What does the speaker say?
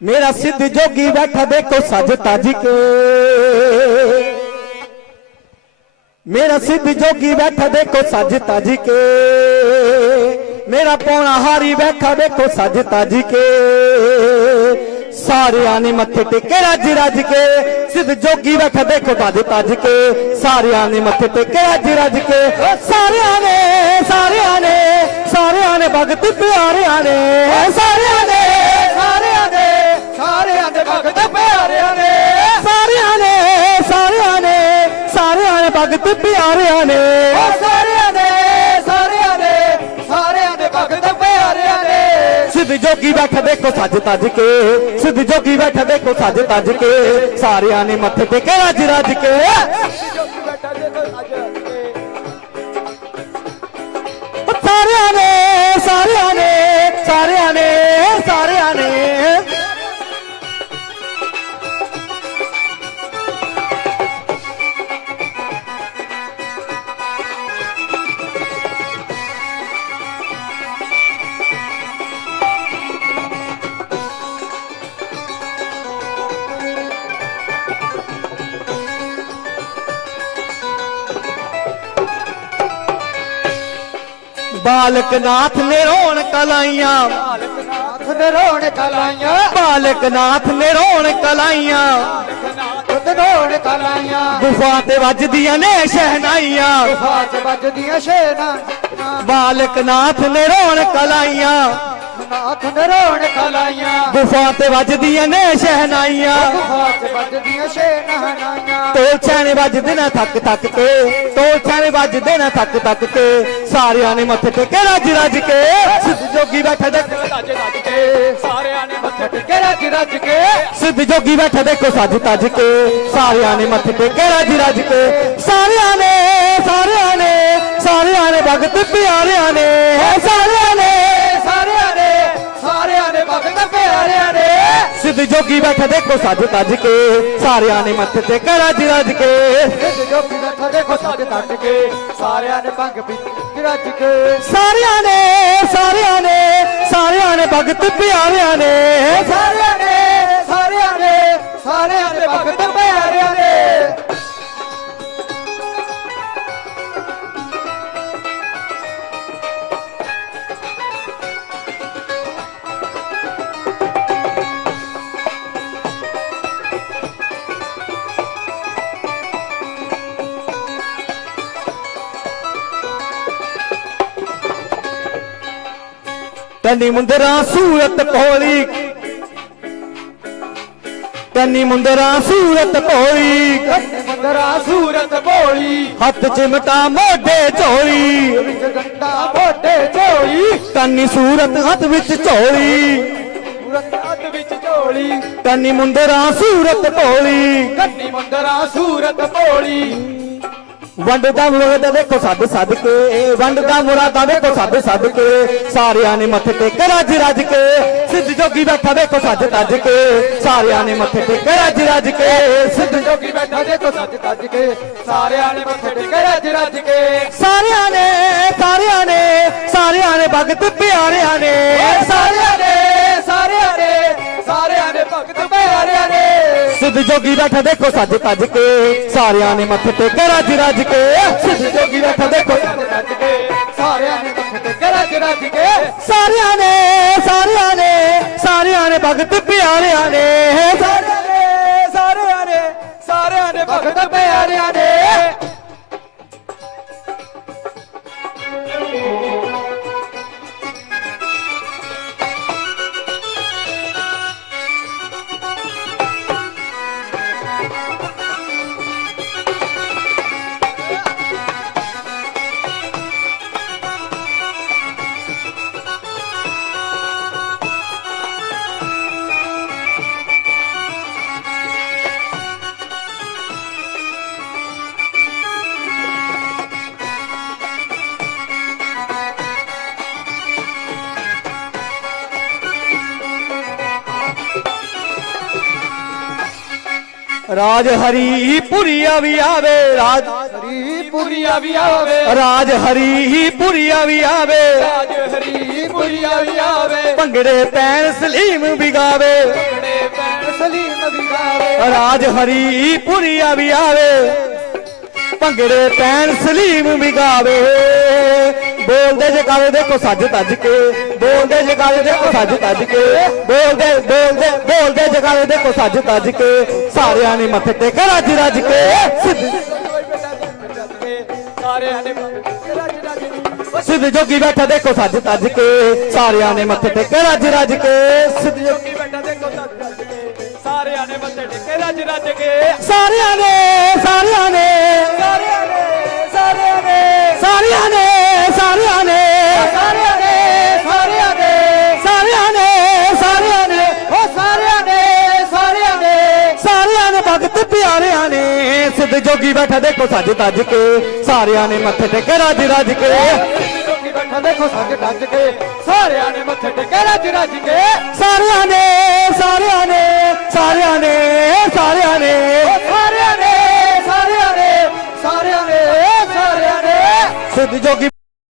ਮੇਰਾ ਸਿੱਧ ਜੋਗੀ ਬੈਠਾ ਦੇਖੋ ਸਜ ਤਜ ਕੇ। ਮੇਰਾ ਸਿੱਧ ਜੋਗੀ ਬੈਠਾ ਦੇਖੋ ਸਜ ਤਜ ਕੇ। ਮੇਰਾ ਪੌਣਾ ਹਾਰੀ ਬੈਠਾ ਦੇਖੋ ਸਜ ਤਜ ਕੇ। ਸਾਰਿਆਂ ਨੇ ਮੱਥੇ ਟੇਕੇ ਰੱਜ ਰੱਜ ਕੇ। ਸਿੱਧ ਜੋਗੀ ਬੈਠਾ ਦੇਖੋ ਤਜ ਤਜ ਕੇ। ਸਾਰਿਆਂ ਨੇ ਮੱਥੇ ਟੇਕੇ ਰੱਜ ਰੱਜ ਕੇ। ਸਾਰਿਆਂ ਨੇ ਸਾਰਿਆਂ ਨੇ ਸਾਰਿਆਂ ਨੇ ਭਗਤ ਪਿਆਰਿਆਂ ਨੇ। ਸਾਰਿਆਂ ਨੇ ਭਗਤ ਪਿਆਰਿਆਂ ਨੇ। ਸਾਰਿਆਂ ਦੇ ਸਾਰਿਆਂ ਦੇ ਸਾਰਿਆਂ ਦੇ ਭਗਤ ਪਿਆਰਿਆਂ ਨੇ ਸਿੱਧ ਜੋਗੀ ਬੈਠਾ ਦੇਖੋ ਸੱਜ ਤੱਜ ਕੇ। ਸਿੱਧ ਜੋਗੀ ਬੈਠਾ ਦੇਖੋ ਸੱਜ ਤੱਜ ਕੇ। ਸਾਰਿਆਂ ਨੇ ਮੱਥੇ ਟੇਕੇ ਰੱਜ ਰੱਜ ਕੇ। ਬਾਲਕ ਨਾਥ ਨੇ ਰੋਣ ਕਲਾਈਆਂ। ਨਾਥ ਨੇ ਰੋਣ ਕਲਾਈਆਂ। ਬਾਲਕ ਨਾਥ ਨੇ ਰੋਣ ਕਲਾਈਆਂ। ਨੇ ਰੋਣ ਕਲਾਈਆਂ। ਗੁਫਾ ਤੇ ਵੱਜਦੀਆਂ ਨੇ ਸ਼ਹਿਨਾਈਆਂ। ਵੱਜਦੀਆਂ ਰੋਣ ਕਲਾਈਆਂ। ਨਾਥ ਨੇ ਰੋਣ ਕਲਾਈਆਂ। ਗੁਫਾ ਤੇ ਵੱਜਦੀਆਂ ਨੇ ਸ਼ਹਿਨਾਈਆਂ। ਫਾਜ ਵੱਜਦੀਆਂ ਸ਼ੇਨਾ ਨਾਈਆਂ ਤੋਲ ਛਾਣੇ ਵੱਜਦੇ ਨਾ ਥੱਕ ਥੱਕ ਕੇ। ਤੋਲ ਵੱਜਦੇ ਨਾ ਥੱਕ ਥੱਕ ਕੇ। ਸਾਰਿਆਂ ਨੇ ਮੱਥੇ ਟੇਕੇ ਰੱਜ ਰੱਜ ਕੇ। ਸਿੱਧ ਜੋਗੀ ਬੈਠਾ ਦੇਖੋ ਰੱਜ ਰੱਜ ਕੇ। ਸਾਰਿਆਂ ਨੇ ਮੱਥੇ ਟੇਕੇ ਰੱਜ ਰੱਜ ਕੇ। ਸਿੱਧ ਜੋਗੀ ਬੈਠਾ ਦੇਖੋ ਸੱਜ ਤੱਜ ਕੇ। ਸਾਰਿਆਂ ਨੇ ਮੱਥੇ ਟੇਕੇ ਰੱਜ ਰੱਜ ਕੇ। ਸਾਰਿਆਂ ਨੇ ਸਾਰਿਆਂ ਨੇ ਸਾਰਿਆਂ ਨੇ ਭਗਤ ਪਿਆਰਿਆਂ ਨੇ। ਸਾਰਿਆਂ ਨੇ ਪਿਆਰਿਆਂ ਨੇ ਸਿੱਧ ਜੋਗੀ ਬੈਠਾ ਦੇਖੋ ਸੱਜ ਤੱਜ ਕੇ। ਸਾਰਿਆਂ ਨੇ ਮੱਥੇ ਟੇਕੇ ਰੱਜ ਰੱਜ ਕੇ। ਇਸ ਜੋਗੀ ਬੈਠਾ ਦੇਖੋ ਸੱਜ ਤੱਕ ਕੇ। ਸਾਰਿਆਂ ਨੇ ਭੰਗ ਪੀ ਰੱਜ ਕੇ। ਸਾਰਿਆਂ ਨੇ ਸਾਰਿਆਂ ਨੇ ਸਾਰਿਆਂ ਨੇ ਭਗਤ ਪਿਆਰਿਆਂ ਨੇ। ਸਾਰਿਆਂ ਕੰਨੀ ਮੁੰਦਰਾ ਸੂਰਤ ਭੋਲੀ। ਕੰਨੀ ਮੁੰਦਰਾ ਸੂਰਤ ਭੋਲੀ। ਕੰਨ ਮੰਦਰਾ ਸੂਰਤ ਭੋਲੀ। ਹੱਥ ਚਿਮਟਾ ਮੋਢੇ ਝੋਲੀ। ਵਿੱਚ ਡੰਡਾ ਮੋਢੇ ਝੋਲੀ। ਕੰਨੀ ਸੂਰਤ ਹੱਥ ਵਿੱਚ ਝੋਲੀ। ਵਿੱਚ ਕੰਨੀ ਮੁੰਦਰਾ ਸੂਰਤ ਭੋਲੀ। ਕੰਨੀ ਮੰਦਰਾ ਸੂਰਤ ਭੋਲੀ। ਵੰਡ ਦਾ ਮੁਰਾਦਾ ਦੇਖੋ ਸੱਦ ਸੱਦ ਕੇ ਵੰਡ ਮੁਰਾਦਾ ਦੇਖੋ ਸੱਦ ਸੱਦ ਕੇ, ਸਾਰਿਆਂ ਨੇ ਮੱਥੇ ਟੇਕ ਰੱਜ ਰੱਜ ਕੇ, ਸਿੱਧ ਜੋਗੀ ਬੈਠਾ ਦੇਖੋ ਸੱਜ ਤੱਜ ਕੇ, ਸਾਰਿਆਂ ਨੇ ਮੱਥੇ ਟੇਕ ਰੱਜ ਰੱਜ ਕੇ, ਸਿੱਧ ਜੋਗੀ ਬੈਠਾ ਦੇਖੋ ਸੱਜ ਤੱਜ ਕੇ, ਸਾਰਿਆਂ ਨੇ ਮੱਥੇ ਟੇਕੇ ਰੱਜ ਰੱਜ ਕੇ। ਸਾਰਿਆਂ ਨੇ ਸਾਰਿਆਂ ਨੇ ਸਾਰਿਆਂ ਨੇ ਭਗਤ ਪਿਆਰਿਆਂ ਨੇ, ਸਾਰਿਆਂ ਸਿੱਧ ਜੋਗੀ ਬੈਠਾ ਦੇਖੋ ਸੱਜ ਤੱਜ ਕੇ, ਸਾਰਿਆਂ ਨੇ ਮੱਥੇ ਟੇਕ ਰੱਜ ਰੱਜ ਕੇ। ਸਿੱਧ ਜੋਗੀ ਬੈਠਾ ਦੇਖੋ ਸੱਜ ਤੱਜ ਕੇ, ਸਾਰਿਆਂ ਨੇ ਮੱਥੇ ਟੇਕੇ ਰੱਜ ਰੱਜ ਕੇ। ਸਾਰਿਆਂ ਨੇ ਸਾਰਿਆਂ ਨੇ ਸਾਰਿਆਂ ਨੇ ਭਗਤ ਪਿਆਰਿਆਂ ਨੇ। ਸਾਰਿਆਂ ਨੇ ਸਾਰਿਆਂ ਨੇ ਸਾਰਿਆਂ ਨੇ ਭਗਤ ਪਿਆਰਿਆਂ ਨੇ। ਰਾਜ ਹਰੀ ਪੁਰੀਆ ਵੀ ਆਵੇ ਰਾਜ ਹਰੀ ਪੁਰੀਆ ਵੀ ਆਵੇ। ਰਾਜ ਹਰੀ ਪੁਰੀਆ ਵੀ ਆਵੇ। ਰਾਜ ਹਰੀ ਪੁਰੀਆ ਵੀ ਆਵੇ। ਭੰਗੜੇ ਪੈਣ ਸਲੀਮ ਵੀ ਗਾਵੇ ਭੰਗੜੇ ਸਲੀਮ ਵੀ ਗਾਵੇ ਰਾਜ ਹਰੀ ਪੁਰੀਆ ਵੀ ਆਵੇ। ਭੰਗੜੇ ਪੈਣ ਸਲੀਮ ਵੀ ਗਾਵੇ ਬੋਲਦੇ ਜਗਾਵੇ ਦੇਖੋ ਸੱਜ ਤੱਜ ਕੇ ਬੋਲਦੇ ਜਗਾਵੇ ਦੇਖੋ ਸੱਜ ਤੱਜ ਕੇ ਬੋਲਦੇ ਬੋਲਦੇ ਬੋਲਦੇ ਜਗਾਵੇ ਦੇਖੋ ਸੱਜ ਤੱਜ ਕੇ ਸਾਰਿਆਂ ਨੇ ਮੱਥੇ ਟੇਕ ਰੱਜ ਰੱਜ ਕੇ ਸਿੱਧ ਸਾਰਿਆਂ ਨੇ ਰੱਜ ਰੱਜ ਸਿੱਧ ਜੋਗੀ ਬੈਠਾ ਦੇਖੋ ਸੱਜ ਤੱਜ ਕੇ ਸਾਰਿਆਂ ਨੇ ਮੱਥੇ ਟੇਕ ਰੱਜ ਰੱਜ ਕੇ ਸਿੱਧ ਜੋਗੀ ਕੀ ਬੈਠਾ ਦੇਖੋ ਸੱਜ ਰੱਜ ਕੇ ਸਾਰਿਆਂ ਨੇ ਮੱਥੇ ਟੇਕੇ ਰੱਜ ਰੱਜ ਕੇ। ਸਾਰਿਆਂ ਨੇ ਭਗਤ ਪਿਆਰਿਆਂ ਨੇ ਸਿੱਧ ਜੋਗੀ ਬੈਠਾ ਦੇਖੋ ਸੱਜ ਤੱਜ ਕੇ ਸਾਰਿਆਂ ਨੇ ਮੱਥੇ ਟੇਕੇ ਰੱਜ ਰੱਜ ਕੇ। ਲੋਕੀ ਬੈਠਾ ਦੇਖੋ ਸੱਜ ਰੱਜ ਕੇ ਸਾਰਿਆਂ ਨੇ ਮੱਥੇ ਟੇਕੇ ਰੱਜ ਰੱਜ ਕੇ। ਸਾਰਿਆਂ ਨੇ